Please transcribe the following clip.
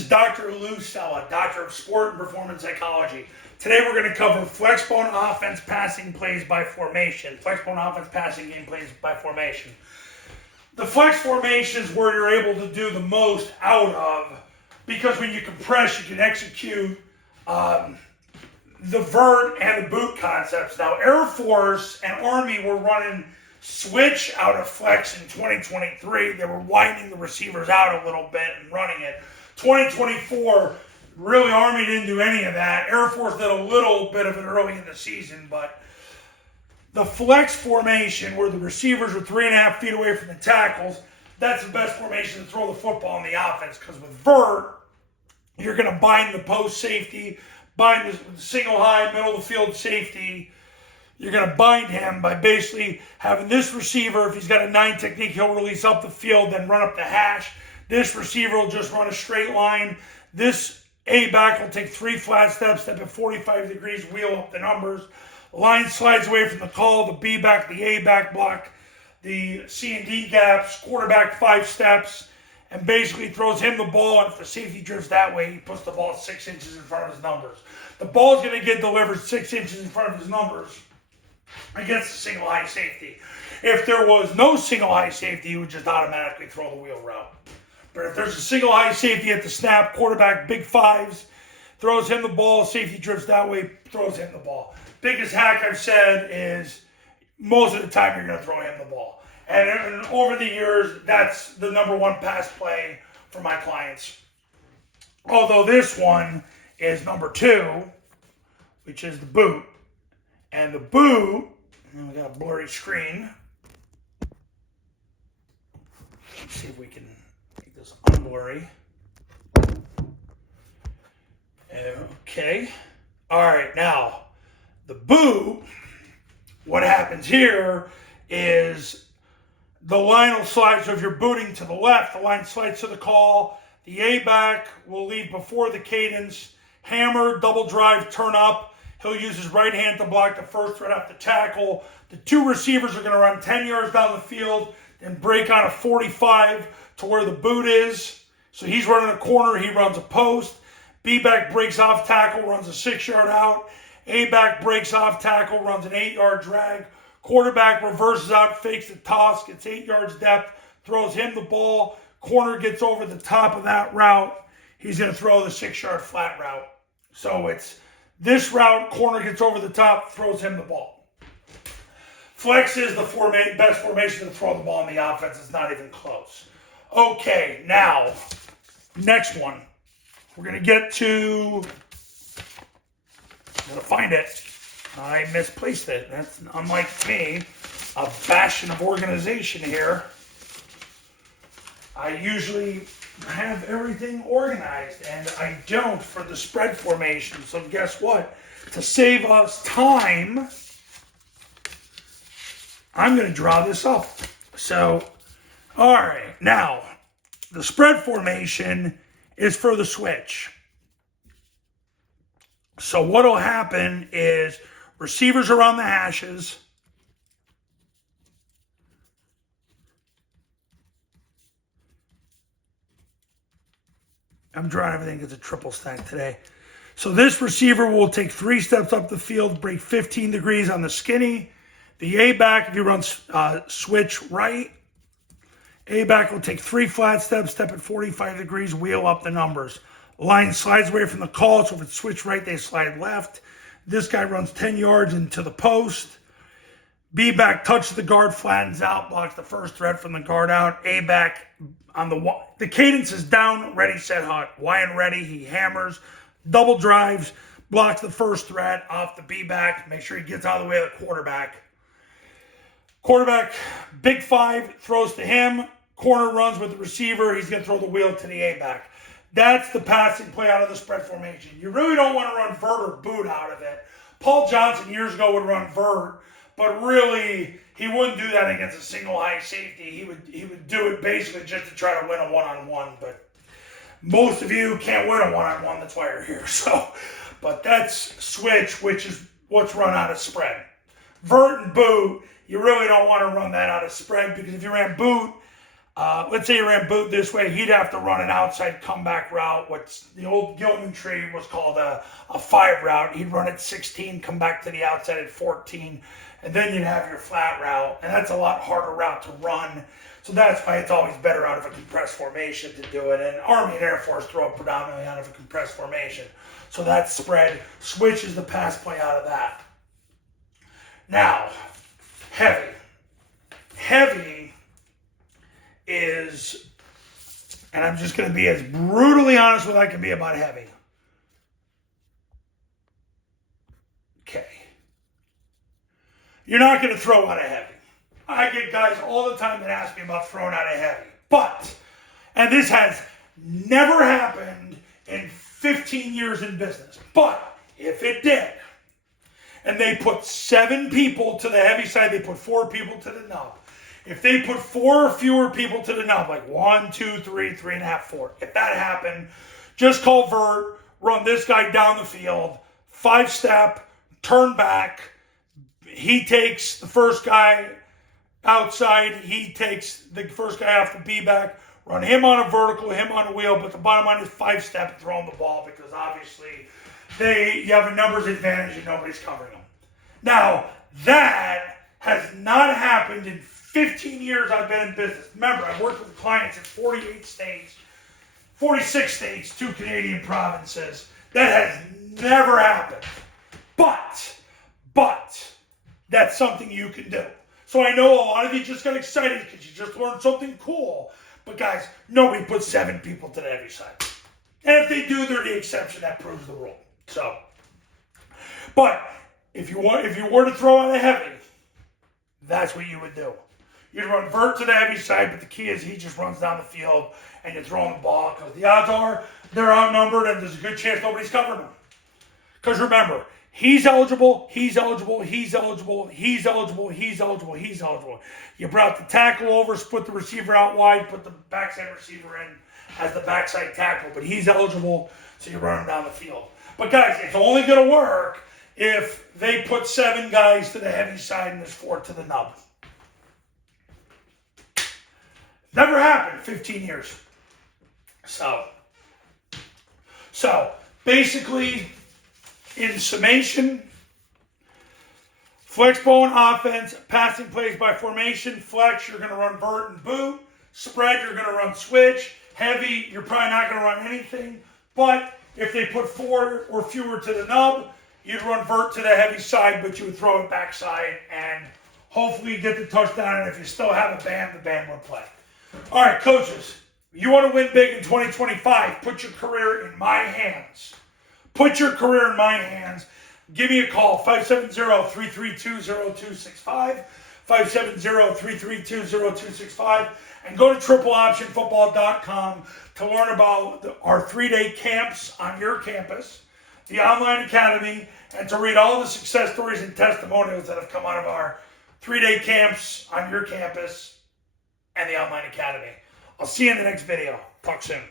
is Dr. Lucella, Doctor of Sport and Performance Psychology. Today we're going to cover Flexbone offense passing plays by formation. Flexbone offense passing game plays by formation. The flex formation is where you're able to do the most out of, because when you compress, you can execute the vert and the boot concepts. Now, Air Force and Army were running switch out of flex in 2023. They were widening the receivers out a little bit and running it. 2024, really Army didn't do any of that. Air Force did a little bit of it early in the season, but the flex formation where the receivers are 3.5 feet away from the tackles, that's the best formation to throw the football in the offense, because with vert, you're going to bind the post safety, bind the single high, middle of the field safety. You're going to bind him by basically having this receiver, if he's got a 9 technique, he'll release up the field, then run up the hash. This receiver will just run a straight line. This A-back will take 3 flat steps, step at 45 degrees, wheel up the numbers. Line slides away from the call, the B-back, the A-back block, the C and D gaps, quarterback 5 steps, and basically throws him the ball, and if the safety drifts that way, he puts the ball 6 inches in front of his numbers. The ball's going to get delivered 6 inches in front of his numbers against a single high safety. If there was no single high safety, he would just automatically throw the wheel route. But if there's a single high safety at the snap, quarterback big 5s, throws him the ball, safety drifts that way, throws him the ball. Biggest hack I've said is most of the time you're going to throw him the ball. And over the years, that's the #1 pass play for my clients. Although this one is number 2, which is the boot. And the boot, we got a blurry screen. Let's see if we can make this unblurry. Okay. All right, now, the boot, what happens here is the line will slide. So if you're booting to the left, the line slides to the call. The A-back will leave before the cadence. Hammer, double drive, turn up. He'll use his right hand to block the first threat off the tackle. The 2 receivers are going to run 10 yards down the field and break on a 45 to where the boot is. So he's running a corner, he runs a post. B-back breaks off tackle, runs a 6-yard out. A-back breaks off tackle, runs an 8-yard drag. Quarterback reverses out, fakes the toss, gets 8 yards depth, throws him the ball. Corner gets over the top of that route. He's going to throw the 6-yard flat route. So it's this route, corner gets over the top, throws him the ball. Flex is the best formation to throw the ball in the offense. It's not even close. Okay, now, next one. We're going to get to, I'm going to find it. I misplaced it. That's unlike me, a bastion of organization here. I usually have everything organized, and I don't for the spread formation. So guess what? To save us time, I'm going to draw this up. So, all right, now, the spread formation is for the switch. So what will happen is receivers are on the hashes. I'm drawing everything as a triple stack today. So this receiver will take 3 steps up the field, break 15 degrees on the skinny. The A-back, if you run switch right, A-back will take 3 flat steps, step at 45 degrees, wheel up the numbers. Line slides away from the call, so if it's switch right, they slide left. This guy runs 10 yards into the post. B-back touches the guard, flattens out, blocks the first threat from the guard out. A-back on the cadence is down, ready, set, hot. Y and ready, he hammers, double drives, blocks the first threat off the B-back. Make sure he gets out of the way of the quarterback. Quarterback, big 5, throws to him. Corner runs with the receiver. He's going to throw the wheel to the A-back. That's the passing play out of the spread formation. You really don't want to run vert or boot out of it. Paul Johnson years ago would run vert, but really he wouldn't do that against a single high safety. He would do it basically just to try to win a one-on-one. But most of you can't win a one-on-one. That's why you're here. So, but that's switch, which is what's run out of spread. Vert and boot, you really don't want to run that out of spread, because if you ran boot, let's say you ran boot this way, he'd have to run an outside comeback route. What's the old Gilman tree was called a 5 route. He'd run at 16, come back to the outside at 14, and then you'd have your flat route. And that's a lot harder route to run. So that's why it's always better out of a compressed formation to do it. And Army and Air Force throw it predominantly out of a compressed formation. So that's spread. Switch is the pass play out of that. Now, heavy. Heavy is, and I'm just going to be as brutally honest with I can be about heavy. Okay. You're not going to throw out a heavy. I get guys all the time that ask me about throwing out a heavy. But, and this has never happened in 15 years in business, but if it did, and they put 7 people to the heavy side, they put 4 people to the nub. If they put 4 or fewer people to the nub, like 1, 2, 3, 3.5, 4, if that happened, just call vert, run this guy down the field, 5-step, turn back. He takes the first guy outside, he takes the first guy off the B-back, run him on a vertical, him on a wheel, but the bottom line is 5-step and throw him the ball because obviously you have a numbers advantage and nobody's covering them. Now, that has not happened in 15 years I've been in business. Remember, I've worked with clients in 48 states, 46 states, 2 Canadian provinces. That has never happened. But, that's something you can do. So I know a lot of you just got excited because you just learned something cool. But guys, nobody puts 7 people to the heavy side. And if they do, they're the exception. That proves the rule. So, but if you were to throw out a heavy, that's what you would do. You'd run vert to the heavy side, but the key is he just runs down the field and you're throwing the ball because the odds are they're outnumbered and there's a good chance nobody's covering them. Because remember, he's eligible, he's eligible, he's eligible, he's eligible, he's eligible, he's eligible. You brought the tackle over, split the receiver out wide, put the backside receiver in as the backside tackle, but he's eligible, so you run him down the field. But guys, it's only going to work if they put 7 guys to the heavy side and there's 4 to the nub. Never happened in 15 years. So basically, in summation, Flexbone offense, passing plays by formation. Flex, you're going to run vert and boot. Spread, you're going to run switch. Heavy, you're probably not going to run anything. But if they put 4 or fewer to the nub, you'd run vert to the heavy side, but you would throw it backside and hopefully get the touchdown. And if you still have a band, the band would play. All right, coaches, you want to win big in 2025, put your career in my hands. Put your career in my hands. Give me a call, 570-332-0265, 570-332-0265, and go to tripleoptionfootball.com to learn about our 3-day camps on your campus, the online academy, and to read all the success stories and testimonials that have come out of our 3-day camps on your campus and the online academy. I'll see you in the next video. Talk soon.